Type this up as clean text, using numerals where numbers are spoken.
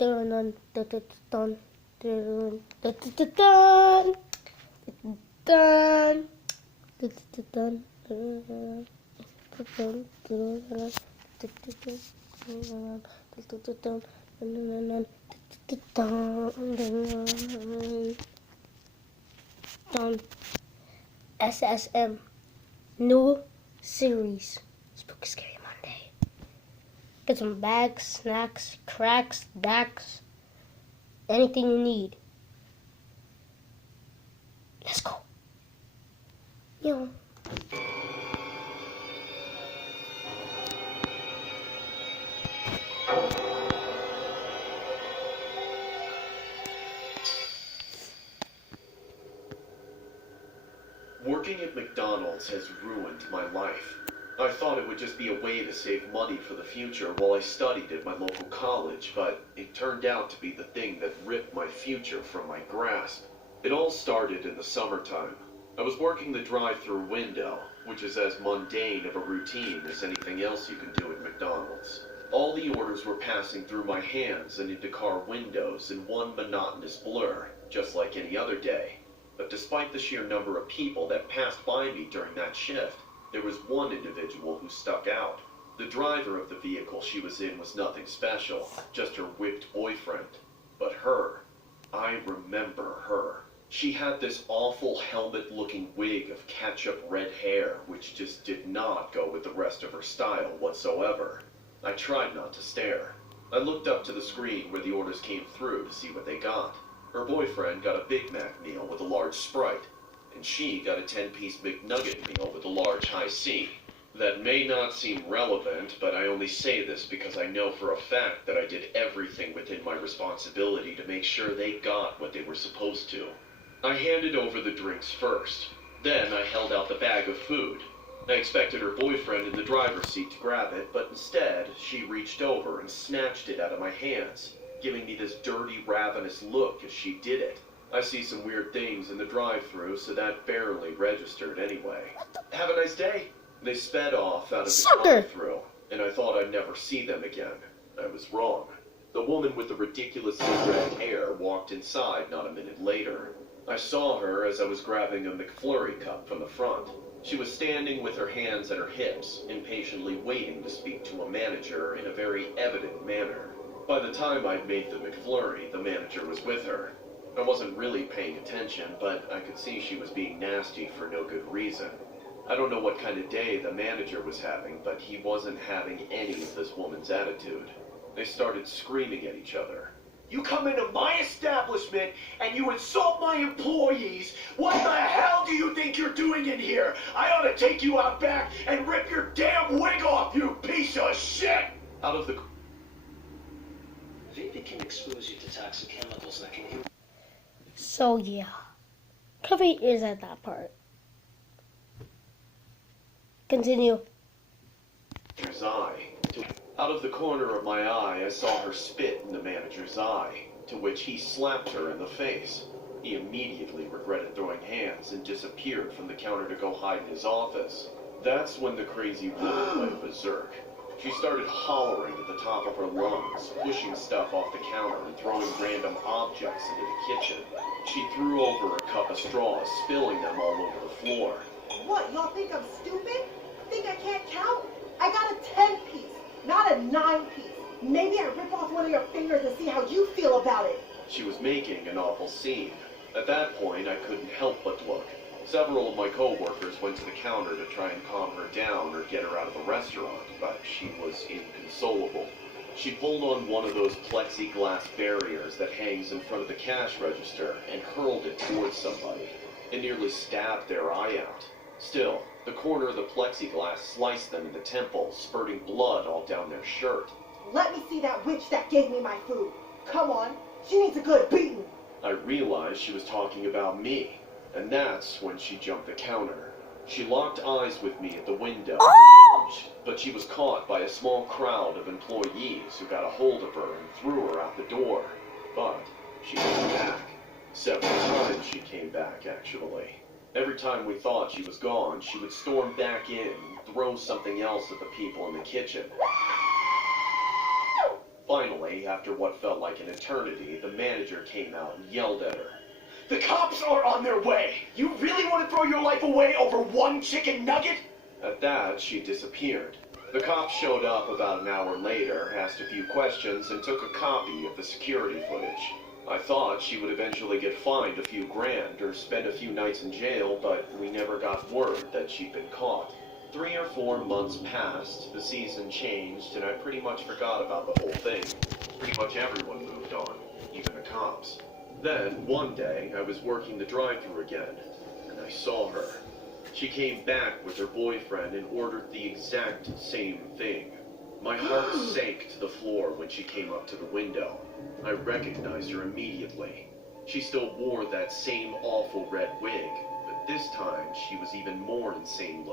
Dun, dun, dun, dun, dun, dun, dun, dun, dun, dun, dun. S.S.M. New series. Spooky Scary Monday. Get some bags, snacks, cracks, dacks, anything you need. Let's go. Yo. Working at McDonald's has ruined my life. I thought it would just be a way to save money for the future while I studied at my local college, but it turned out to be the thing that ripped my future from my grasp. It all started in the summertime. I was working the drive-through window, which is as mundane of a routine as anything else you can do at McDonald's. All the orders were passing through my hands and into car windows in one monotonous blur, just like any other day. But despite the sheer number of people that passed by me during that shift, there was one individual who stuck out. The driver of the vehicle she was in was nothing special, just her whipped boyfriend. But her, I remember her. She had this awful helmet-looking wig of ketchup red hair, which just did not go with the rest of her style whatsoever. I tried not to stare. I looked up to the screen where the orders came through to see what they got. Her boyfriend got a Big Mac meal with a large Sprite, and she got a 10-piece McNugget meal with a large High C. That may not seem relevant, but I only say this because I know for a fact that I did everything within my responsibility to make sure they got what they were supposed to. I handed over the drinks first. Then I held out the bag of food. I expected her boyfriend in the driver's seat to grab it, but instead, she reached over and snatched it out of my hands, giving me this dirty, ravenous look as she did it. I see some weird things in the drive-thru, so that barely registered anyway. Have a nice day. They sped off out of the drive-thru, and I thought I'd never see them again. I was wrong. The woman with the ridiculously red hair walked inside not a minute later. I saw her as I was grabbing a McFlurry cup from the front. She was standing with her hands at her hips, impatiently waiting to speak to a manager in a very evident manner. By the time I'd made the McFlurry, the manager was with her. I wasn't really paying attention, but I could see she was being nasty for no good reason. I don't know what kind of day the manager was having, but he wasn't having any of this woman's attitude. They started screaming at each other. You come into my establishment and you insult my employees. What the hell do you think you're doing in here? I ought to take you out back and rip your damn wig off, you piece of shit! Out of the... Vaping can expose you to toxic chemicals that can... So yeah, Coffee is at that part. Continue. Eye. Out of the corner of my eye, I saw her spit in the manager's eye, to which he slapped her in the face. He immediately regretted throwing hands and disappeared from the counter to go hide in his office. That's when the crazy woman went berserk. She started hollering at the top of her lungs, pushing stuff off the counter and throwing random objects into the kitchen. She threw over a cup of straws, spilling them all over the floor. What, y'all think I'm stupid? Think I can't count? I got a 10-piece, not a 9-piece. Maybe I rip off one of your fingers and see how you feel about it. She was making an awful scene. At that point, I couldn't help but look. Several of my co-workers went to the counter to try and calm her down or get her out of the restaurant, but she was inconsolable. She pulled on one of those plexiglass barriers that hangs in front of the cash register and hurled it towards somebody. It nearly stabbed their eye out. Still, the corner of the plexiglass sliced them in the temple, spurting blood all down their shirt. Let me see that witch that gave me my food. Come on, she needs a good beating. I realized she was talking about me, and that's when she jumped the counter. She locked eyes with me at the window, but she was caught by a small crowd of employees who got a hold of her and threw her out the door. But she came back. Several times she came back, actually. Every time we thought she was gone, she would storm back in and throw something else at the people in the kitchen. Finally, after what felt like an eternity, the manager came out and yelled at her. The cops are on their way. You really want to throw your life away over one chicken nugget? At that, she disappeared. The cops showed up about an hour later, asked a few questions, and took a copy of the security footage. I thought she would eventually get fined a few grand or spend a few nights in jail, but we never got word that she'd been caught. 3 or 4 months passed, the season changed, and I pretty much forgot about the whole thing. Pretty much everyone moved on, even the cops. Then, one day, I was working the drive-thru again, and I saw her. She came back with her boyfriend and ordered the exact same thing. My heart sank to the floor when she came up to the window. I recognized her immediately. She still wore that same awful red wig, but this time she was even more insane looking.